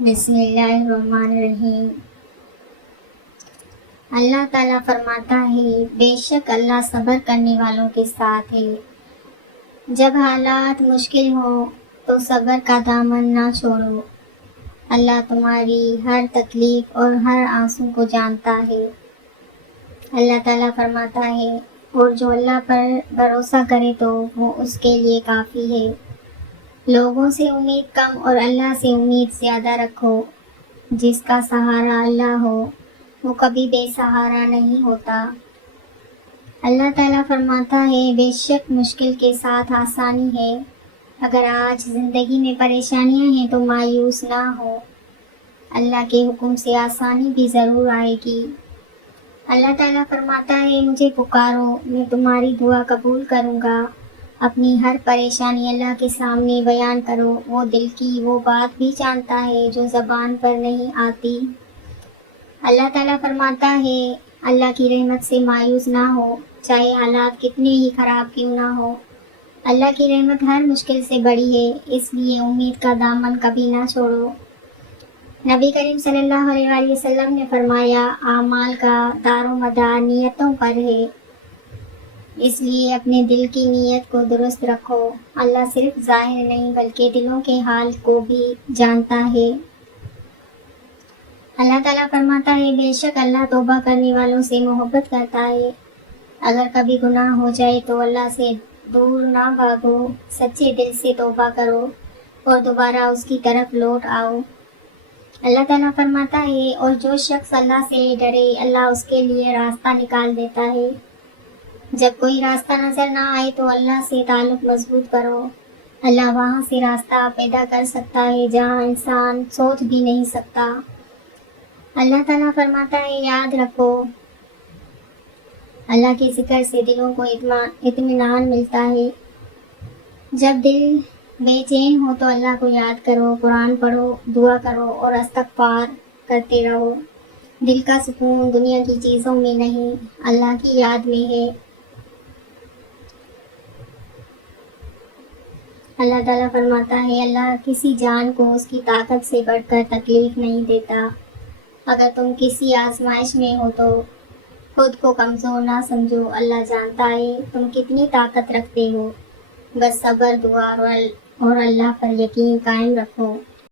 بسم اللہ الرحمن الرحیم۔ اللہ تعالیٰ فرماتا ہے بے شک اللہ صبر کرنے والوں کے ساتھ ہے۔ جب حالات مشکل ہوں تو صبر کا دامن نہ چھوڑو۔ اللہ تمہاری ہر تکلیف اور ہر آنسو کو جانتا ہے۔ اللہ تعالیٰ فرماتا ہے اور جو اللہ پر بھروسہ کرے تو وہ اس کے لیے کافی ہے۔ لوگوں سے امید کم اور اللہ سے امید زیادہ رکھو۔ جس کا سہارا اللہ ہو وہ کبھی بے سہارا نہیں ہوتا۔ اللہ تعالیٰ فرماتا ہے بے شک مشکل کے ساتھ آسانی ہے۔ اگر آج زندگی میں پریشانیاں ہیں تو مایوس نہ ہو۔ اللہ کے حکم سے آسانی بھی ضرور آئے گی۔ اللہ تعالیٰ فرماتا ہے مجھے پکارو میں تمہاری دعا قبول کروں گا۔ اپنی ہر پریشانی اللہ کے سامنے بیان کرو۔ وہ دل کی وہ بات بھی جانتا ہے جو زبان پر نہیں آتی۔ اللہ تعالیٰ فرماتا ہے اللہ کی رحمت سے مایوس نہ ہو، چاہے حالات کتنے ہی خراب کیوں نہ ہو۔ اللہ کی رحمت ہر مشکل سے بڑی ہے، اس لیے امید کا دامن کبھی نہ چھوڑو۔ نبی کریم صلی اللہ علیہ وآلہ وسلم نے فرمایا اعمال کا دار و مدار نیتوں پر ہے، اس لیے اپنے دل کی نیت کو درست رکھو۔ اللہ صرف ظاہر نہیں بلکہ دلوں کے حال کو بھی جانتا ہے۔ اللہ تعالیٰ فرماتا ہے بے شک اللہ توبہ کرنے والوں سے محبت کرتا ہے۔ اگر کبھی گناہ ہو جائے تو اللہ سے دور نہ بھاگو، سچے دل سے توبہ کرو اور دوبارہ اس کی طرف لوٹ آؤ۔ اللہ تعالیٰ فرماتا ہے اور جو شخص اللہ سے ڈرے اللہ اس کے لیے راستہ نکال دیتا ہے۔ جب کوئی راستہ نظر نہ آئے تو اللہ سے تعلق مضبوط کرو۔ اللہ وہاں سے راستہ پیدا کر سکتا ہے جہاں انسان سوچ بھی نہیں سکتا۔ اللہ تعالیٰ فرماتا ہے یاد رکھو اللہ کے ذکر سے دلوں کو اطمینان ملتا ہے۔ جب دل بے چین ہو تو اللہ کو یاد کرو، قرآن پڑھو، دعا کرو اور استغفار کرتے رہو۔ دل کا سکون دنیا کی چیزوں میں نہیں، اللہ کی یاد میں ہے۔ اللہ تعالیٰ فرماتا ہے اللہ کسی جان کو اس کی طاقت سے بڑھ کر تکلیف نہیں دیتا۔ اگر تم کسی آزمائش میں ہو تو خود کو کمزور نہ سمجھو، اللہ جانتا ہے تم کتنی طاقت رکھتے ہو۔ بس صبر، دعا اور اللہ پر یقین قائم رکھو۔